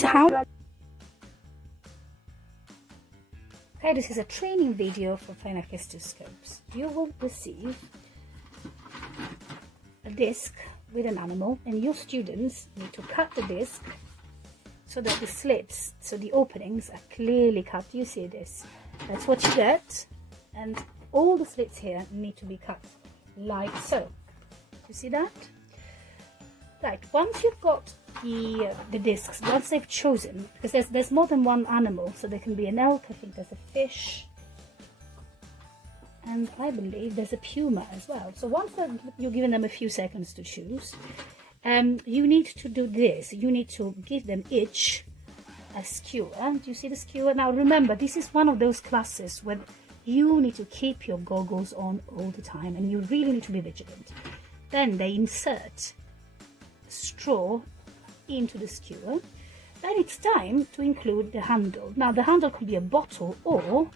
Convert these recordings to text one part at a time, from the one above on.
is how... Okay, this is a training video for Phenakistoscopes. You will receive a disc with an animal, and your students need to cut the disc so that the slits, so the openings are clearly cut. You see this? That's what you get, and all the slits here need to be cut like so. You see that? Right, once you've got the discs, once they've chosen, because there's more than one animal, so there can be an elk, I think there's a fish, and I believe there's a puma as well. So once you're giving them a few seconds to choose, you need to do this. You need to give them each a skewer. Do you see the skewer? Now remember, this is one of those classes where you need to keep your goggles on all the time, and you really need to be vigilant. Then they insert straw into the skewer. Then it's time to include the handle. Now the handle could be a bottle or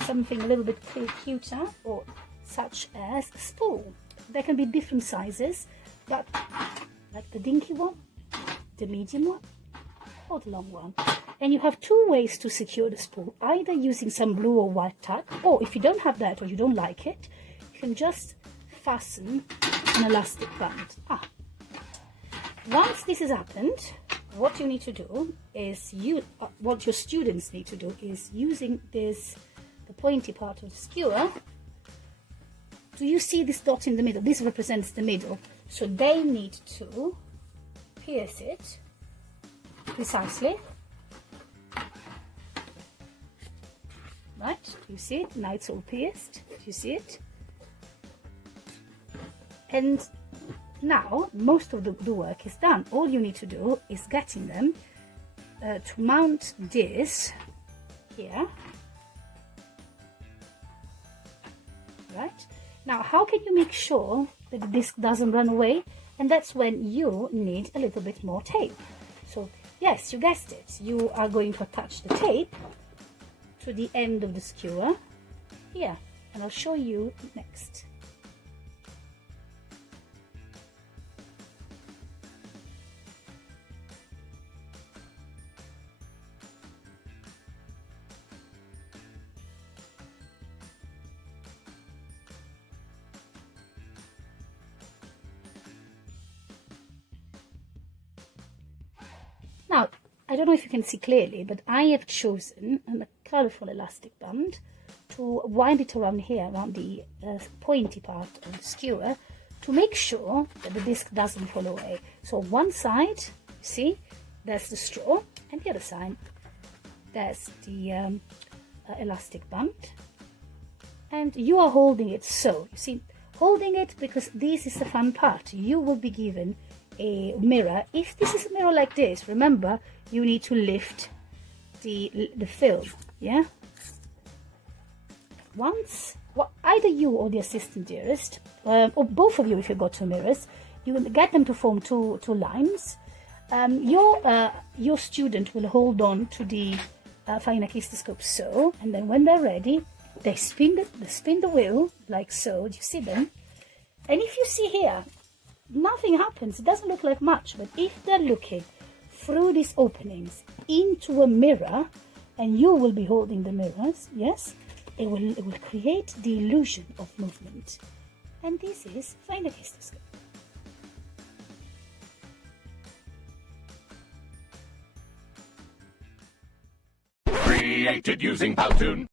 something a little bit cuter, or such as a spool. There can be different sizes, but like the dinky one, the medium one, or the long one. And you have two ways to secure the spool, either using some blue or white tack, or if you don't have that or you don't like it, you can just fasten an elastic band. Once this has happened, what you need to do is what your students need to do is using the pointy part of the skewer. Do you see this dot in the middle? This represents the middle, so they need to pierce it precisely. Right, you see it? Now it's all pierced. Do you see it? And now most of the work is done. All you need to do is getting them to mount this here. Right, now how can you make sure that the disc doesn't run away? And that's when you need a little bit more tape. So yes, you guessed it, you are going to attach the tape to the end of the skewer here, and I'll show you next. Now, I don't know if you can see clearly, but I have chosen a colourful elastic band to wind it around here, around the pointy part of the skewer, to make sure that the disc doesn't fall away. So one side, you see, there's the straw, and the other side, there's the elastic band. And you are holding it so, you see, holding it because this is the fun part. You will be given a mirror. If this is a mirror like this, remember you need to lift the film. Yeah, once either you or the assistant dearest, or both of you, if you got two mirrors, you will get them to form two lines. Your student will hold on to the Phenakistoscope so, and then when they're ready, they spin the wheel like so. Do you see them? And if you see here, nothing happens. It doesn't look like much, but if they're looking through these openings into a mirror, and you will be holding the mirrors, yes, it will create the illusion of movement. And this is Phenakistoscope. Created using Powtoon.